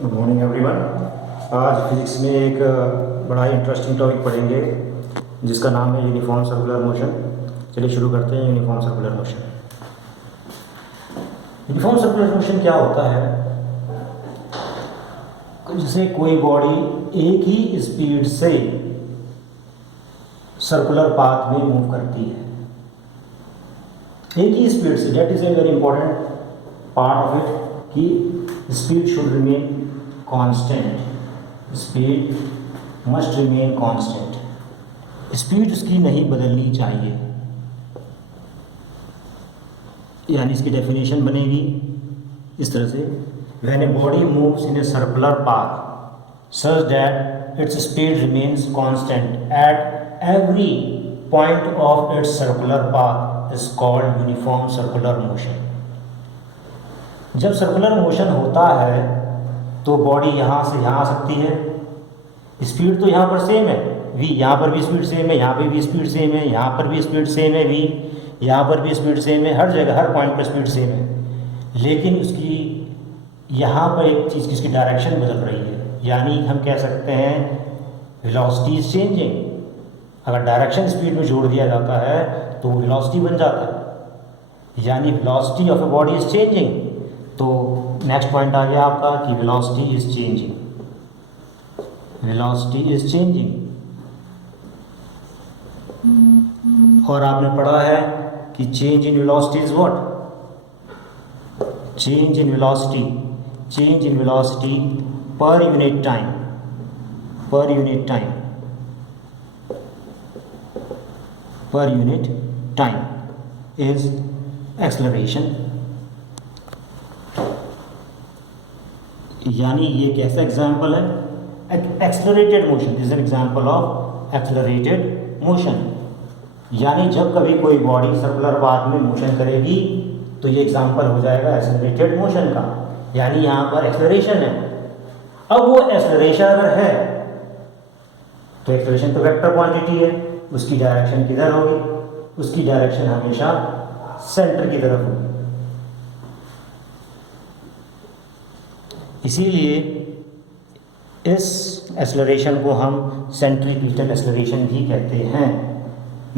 Good morning everyone. आज physics में एक बड़ा ही इंटरेस्टिंग टॉपिक पढ़ेंगे जिसका नाम है यूनिफॉर्म सर्कुलर मोशन। चलिए शुरू करते हैं। Uniform circular motion. Uniform circular motion क्या होता है? जैसे कोई बॉडी एक ही स्पीड से सर्कुलर पाथ में मूव करती है, एक ही स्पीड से। That is a very important part of it कि speed should remain constant. Speed must remain constant. Speed उसकी नहीं बदलनी चाहिए। यानी इसकी डेफिनेशन बनेगी इस तरह से, when a body moves in a circular path such that its speed remains constant at every point of its circular path is called uniform circular motion. जब सर्कुलर मोशन होता है तो बॉडी यहाँ से यहाँ आ सकती है। स्पीड तो यहाँ पर सेम है, v यहाँ पर भी स्पीड सेम है, यहाँ पे भी स्पीड सेम है, यहाँ पर भी स्पीड सेम है, v यहाँ पर भी स्पीड सेम है, हर जगह हर पॉइंट पर स्पीड सेम है। लेकिन उसकी यहाँ पर एक चीज़ की उसकी डायरेक्शन बदल रही है। यानी हम कह सकते हैं वेलोसिटी इज चेंजिंग। अगर डायरेक्शन स्पीड में जोड़ दिया जाता है तो वो वेलोसिटी बन जाता है। यानी velocity of a body is changing. तो नेक्स्ट पॉइंट आ गया आपका कि velocity is changing. Velocity is changing. और आपने पढ़ा है कि change in velocity is what? Change in velocity, change in velocity per unit time, per unit time, per unit time is acceleration. यानी ये कैसा एग्जाम्पल है? Accelerated motion is an example of accelerated motion. यानी जब कभी कोई body circular path में motion करेगी तो ये एग्जाम्पल हो जाएगा एक्सेलरेटेड मोशन का। यानी यहाँ पर एक्सेलरेशन है। अब वो एक्सेलरेशन अगर है तो एक्सेलरेशन तो वेक्टर क्वांटिटी है, उसकी डायरेक्शन किधर होगी? उसकी डायरेक्शन हमेशा सेंटर की तरफ होगी। इसीलिए इस एक्सेलरेशन को हम सेंट्रीपिटल एक्सेलरेशन भी कहते हैं।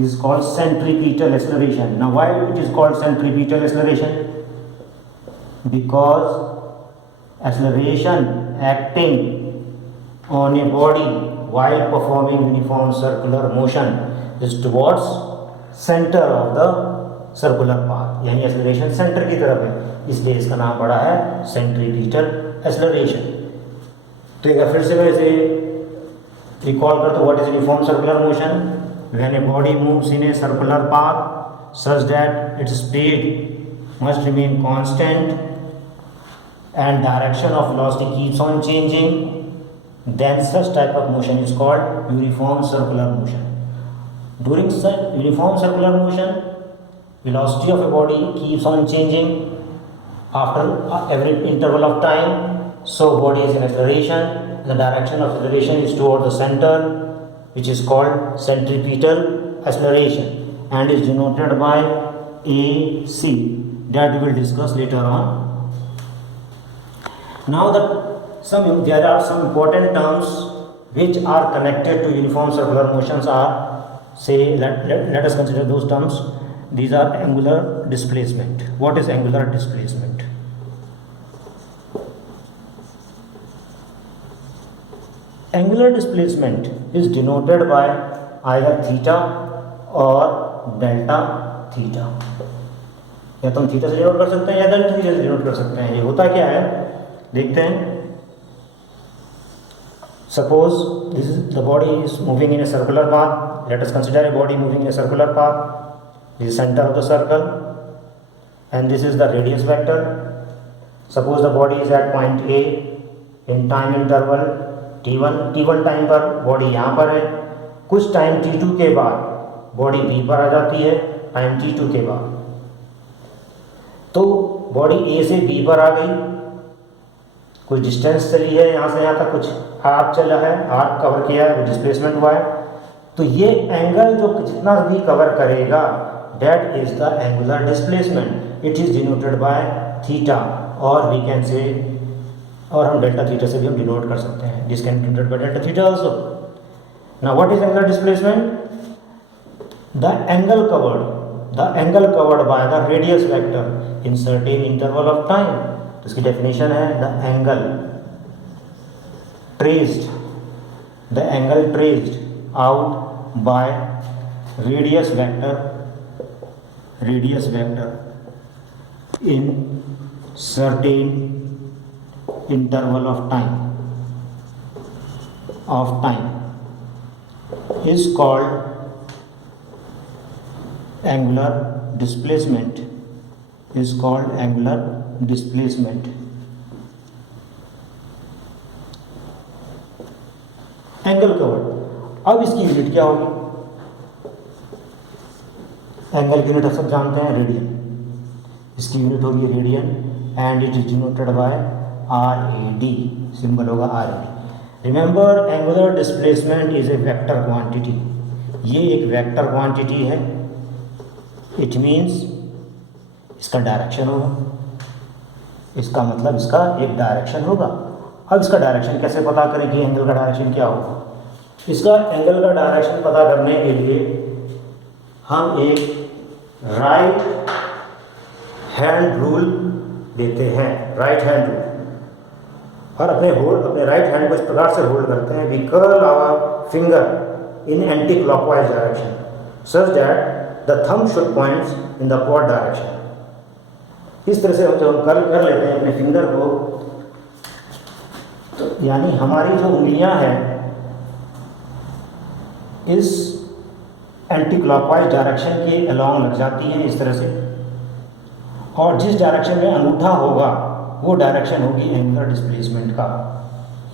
Is called centripetal acceleration. Now why it is called centripetal acceleration? Because acceleration acting on a body while performing uniform circular motion is towards center of the circular path। यानी acceleration centre की तरफ है, इसलिए इसका नाम पड़ा है centripetal acceleration. तो एक बार फिर से वैसे रिकॉल कर, तो what is uniform circular motion? When a body moves in a circular path such that its speed must remain constant and direction of velocity keeps on changing, then such type of motion is called uniform circular motion. During uniform circular motion, velocity of a body keeps on changing after every interval of time. So body is in acceleration. The direction of acceleration is toward the center, which is called centripetal acceleration and is denoted by AC, that we will discuss later on. Now there are some important terms which are connected to uniform circular motions are, say, let us consider those terms. These are angular displacement. What is angular displacement? Angular displacement is denoted by either theta or delta theta। या तो हम theta से denote कर सकते हैं या delta theta से denote कर सकते हैं। ये होता क्या है देखते हैं। Suppose this is the body is moving in a circular path. Let us consider a body moving in a circular path. This is center of the circle and this is the radius vector. Suppose the body is at point A in time interval t1 time पर body यहाँ पर है। कुछ time t2 के बाद body B पर आ जाती है, टाइम t2 के बाद। तो बॉडी A से B पर आ गई, कुछ डिस्टेंस चली है यहाँ से यहाँ तक, कुछ आर्क चला है, आर्क कवर किया है, डिस्प्लेसमेंट हुआ है। तो ये एंगल जो जितना भी कवर करेगा that is the angular displacement. It is denoted by theta और वी कैन से और हम डेल्टा थीटा से भी हम डिनोट कर सकते हैं, this can be denoted by delta theta also. Now what is angular displacement? The angle covered by the radius vector in certain interval of time. तो इसकी डेफिनेशन है the angle traced out by radius vector in certain interval of time is called angular displacement, angle covered. अब इसकी unit क्या होगी? Angle की unit आप सब जानते हैं, रेडियन। इसकी यूनिट होगी radian and it is denoted by RAD, symbol होगा RAD। Remember angular displacement is a vector quantity, ये एक वेक्टर क्वांटिटी है। इट मीन्स इसका डायरेक्शन होगा, इसका मतलब इसका एक डायरेक्शन होगा। अब इसका डायरेक्शन कैसे पता करें कि एंगल का डायरेक्शन क्या होगा? इसका एंगल का डायरेक्शन पता करने के लिए हम एक राइट हैंड रूल देते हैं, राइट हैंड रूल। और अपने राइट हैंड को इस प्रकार से होल्ड करते हैं, we curl our finger in anti clockwise direction such that the thumb should points in the upward direction. इस तरह से जब हम कर्ल कर लेते हैं अपने फिंगर को, तो यानी हमारी जो उंगलियां हैं इस एंटी क्लॉकवाइज डायरेक्शन के अलोंग लग जाती हैं इस तरह से, और जिस डायरेक्शन में अंगूठा होगा वो डायरेक्शन होगी एंगुलर डिस्प्लेसमेंट का।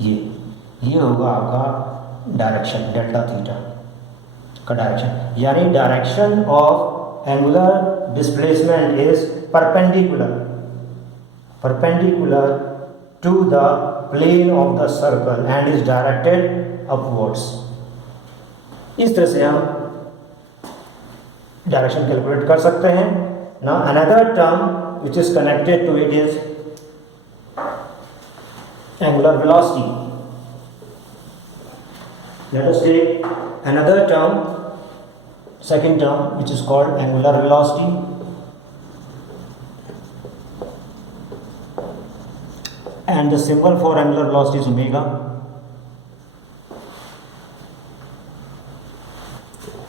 ये होगा आपका डायरेक्शन डेल्टा थीटा का डायरेक्शन, यानी direction of angular displacement is perpendicular to the plane of the circle and is directed upwards. इस तरह से हम डायरेक्शन कैलकुलेट कर सकते हैं। Now another term which is connected to it is angular velocity. Let us take another term, second term, which is called angular velocity. And the symbol for angular velocity is omega.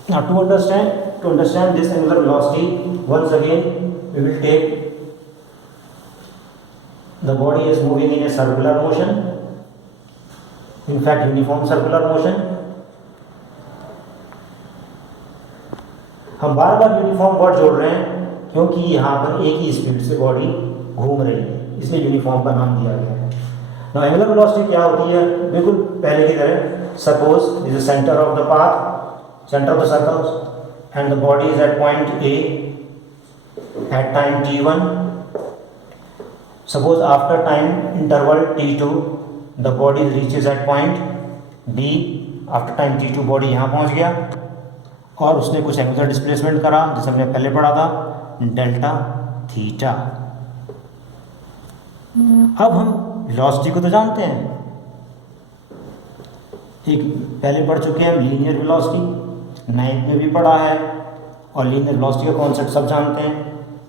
Now to understand this angular velocity, once again we will take the body is moving in a circular motion, in fact uniform circular motion. हम बार बार uniform word जोड़ रहे हैं क्योंकि यहाँ पर एक ही speed से बॉडी घूम रही है, इसलिए यूनिफॉर्म का नाम दिया गया है। नाउ एंगुलर वेलोसिटी क्या होती है? बिल्कुल पहले की तरह, suppose this is centre of the path, center of the circle, and the body is at point A at time t1. Suppose after time interval t2 the body reaches at point B. after time t2 body यहाँ पहुँच गया और उसने कुछ angular displacement करा जैसे हमने पहले पढ़ा था, डेल्टा थीटा। अब हम वेलोसिटी को तो जानते हैं, एक पहले पढ़ चुके हैं लीनियर वेलोसिटी, 9th में भी पढ़ा है, और लीनियर वेलोसिटी का कॉन्सेप्ट सब जानते हैं।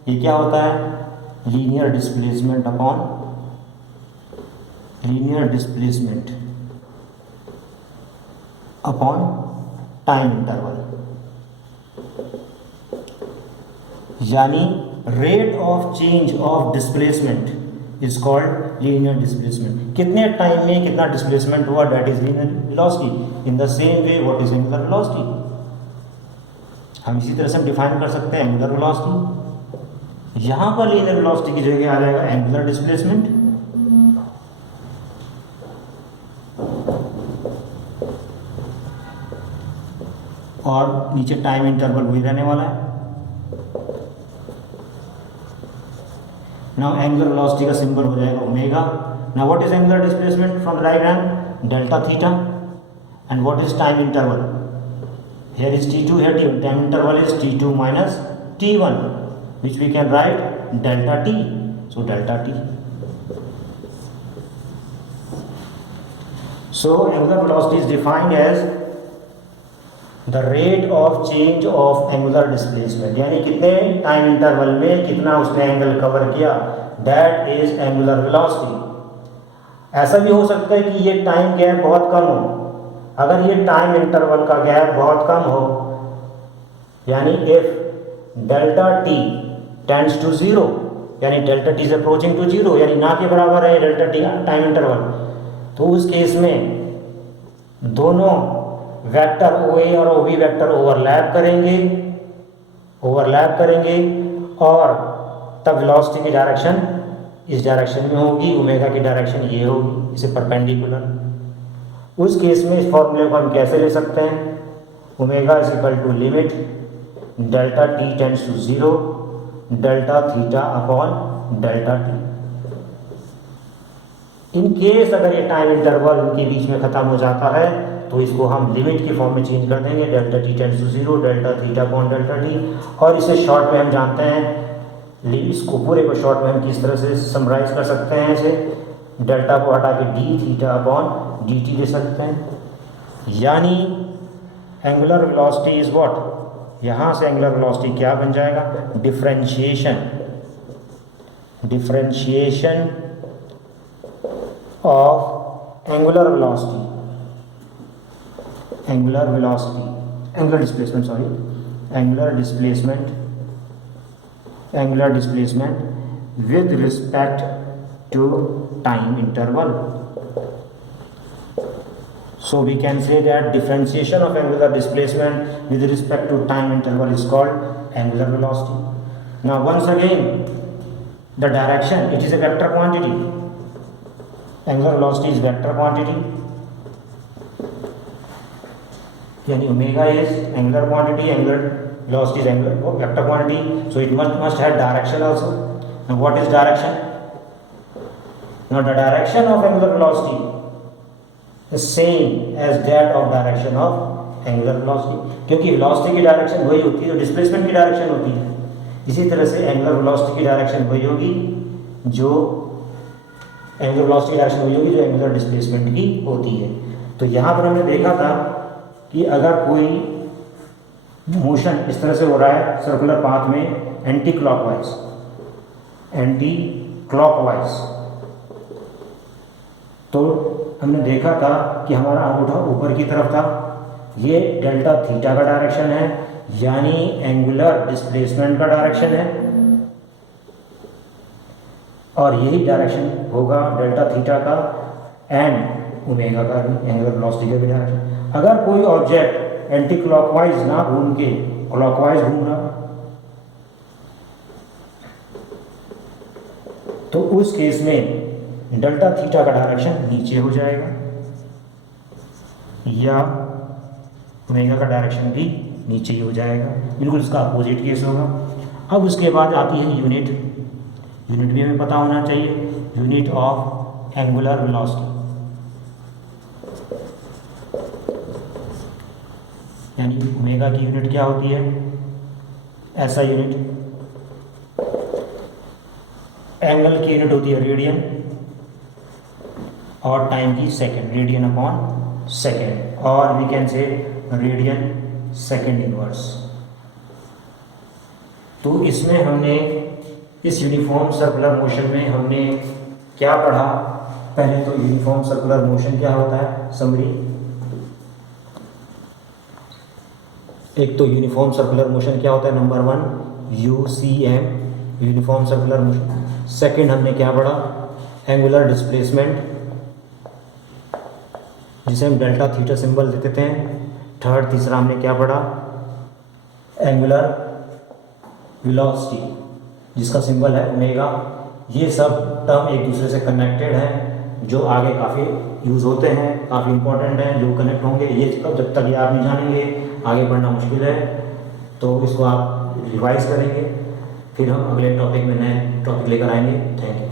ये क्या होता है? Linear displacement upon time interval, यानी rate of change of displacement is called linear displacement. कितने टाइम में कितना डिस्प्लेसमेंट हुआ, that is linear velocity. In the same way what is angular velocity, हम इसी तरह से हम डिफाइन कर सकते हैं एंगुलर वेलोसिटी। यहाँ पर लीनियर वेलोसिटी की जगह आ जाएगा एंगुलर डिस्प्लेसमेंट। और नीचे टाइम इंटरवल वही रहने वाला है। नाउ एंगुलर वेलोसिटी का सिंबल हो जाएगा omega. Now what is angular displacement from the diagram? Delta theta. And what is time interval? Here is t2, here t1. Time interval is t2 minus t1, which we can write delta t. So delta t. So angular velocity is defined as the rate of change of angular displacement, यानी कितने time interval में कितना उसने angle cover किया, that is angular velocity. ऐसा भी हो सकता है कि ये टाइम गैप बहुत कम हो. अगर ये टाइम इंटरवल का गैप बहुत कम हो, यानी if delta t tends to 0, यानी delta t is approaching to 0, यानी ना के बराबर है डेल्टा t टाइम इंटरवल, तो उस केस में दोनों वेक्टर OA और OB वेक्टर ओवरलैप करेंगे और तब वेलोसिटी की डायरेक्शन इस डायरेक्शन में होगी, ओमेगा की डायरेक्शन ये होगी, इसे परपेंडिकुलर. उस केस में इस फॉर्मूले को हम कैसे ले सकते हैं, omega is equal to limit delta t tends to 0 delta theta upon delta t. In case अगर ये टाइम इंटरवल इनके बीच में ख़त्म हो जाता है तो इसको हम लिमिट की फॉर्म में चेंज कर देंगे, delta t tends to 0 delta theta upon delta t. और इसे शॉर्ट में हम जानते हैं, इसको पूरे को शॉर्ट में हम किस तरह से समराइज कर सकते हैं, इसे डेल्टा को हटा के d थीटा अपॉन dt ले सकते हैं. यानी एंगुलर वेलोसिटी इज व्हाट, यहाँ से एंगुलर वेलोसिटी क्या बन जाएगा, differentiation of angular displacement with respect to time interval. So we can say that differentiation of angular displacement with respect to time interval is called angular velocity. Now once again, the direction, it is a vector quantity. Angular velocity is vector quantity, yani omega is angular quantity, angular velocity is angular vector quantity, so it must have direction also. Now what is direction? Now the direction of angular velocity is same as that of direction of angular velocity, क्योंकि velocity की direction वही होती है जो displacement की direction होती है. इसी तरह से एंगुलर वेलोसिटी की डायरेक्शन वही होगी जो एंगुलर डिस्प्लेसमेंट की होती है. तो यहाँ पर हमने देखा था कि अगर कोई मोशन इस तरह से हो रहा है सर्कुलर पाथ में एंटी क्लॉकवाइज, तो हमने देखा था कि हमारा अंगूठा ऊपर की तरफ था, ये डेल्टा थीटा का डायरेक्शन है, यानी एंगुलर डिस्प्लेसमेंट का डायरेक्शन है, और यही डायरेक्शन होगा डेल्टा थीटा का एंड ओमेगा का भी, एंगुलर वेलोसिटी का भी डायरेक्शन. अगर कोई ऑब्जेक्ट एंटी क्लॉकवाइज ना घूम के क्लॉकवाइज घूम रहा, तो उस केस में डेल्टा थीटा का डायरेक्शन नीचे हो जाएगा या ओमेगा का डायरेक्शन भी नीचे ही हो जाएगा, बिल्कुल इसका अपोजिट केस होगा. अब उसके बाद आती है यूनिट भी हमें पता होना चाहिए, यूनिट ऑफ एंगुलर वेलोसिटी, यानी ओमेगा की यूनिट क्या होती है, ऐसा यूनिट. एंगल की यूनिट होती है रेडियन और टाइम की सेकंड, रेडियन अपॉन सेकंड, और we can say radian second inverse. तो इसमें हमने इस यूनिफॉर्म सर्कुलर मोशन में हमने क्या पढ़ा, पहले तो यूनिफॉर्म सर्कुलर मोशन क्या होता है, समरी. एक तो यूनिफॉर्म सर्कुलर मोशन क्या होता है, number 1 UCM uniform circular motion. Second हमने क्या पढ़ा, एंगुलर डिस्प्लेसमेंट जिसे हम डेल्टा थीटा सिंबल देते थे. थर्ड तीसरा हमने क्या पढ़ा, एंगुलर वेलोसिटी जिसका सिंबल है ओमेगा. ये सब टर्म एक दूसरे से कनेक्टेड हैं जो आगे काफ़ी यूज़ होते हैं, काफ़ी इंपॉर्टेंट हैं, जो कनेक्ट होंगे. ये जब तक ये आप नहीं जानेंगे आगे बढ़ना मुश्किल है, तो इसको आप रिवाइज करेंगे, फिर हम अगले टॉपिक में नए टॉपिक लेकर आएंगे. Thank you.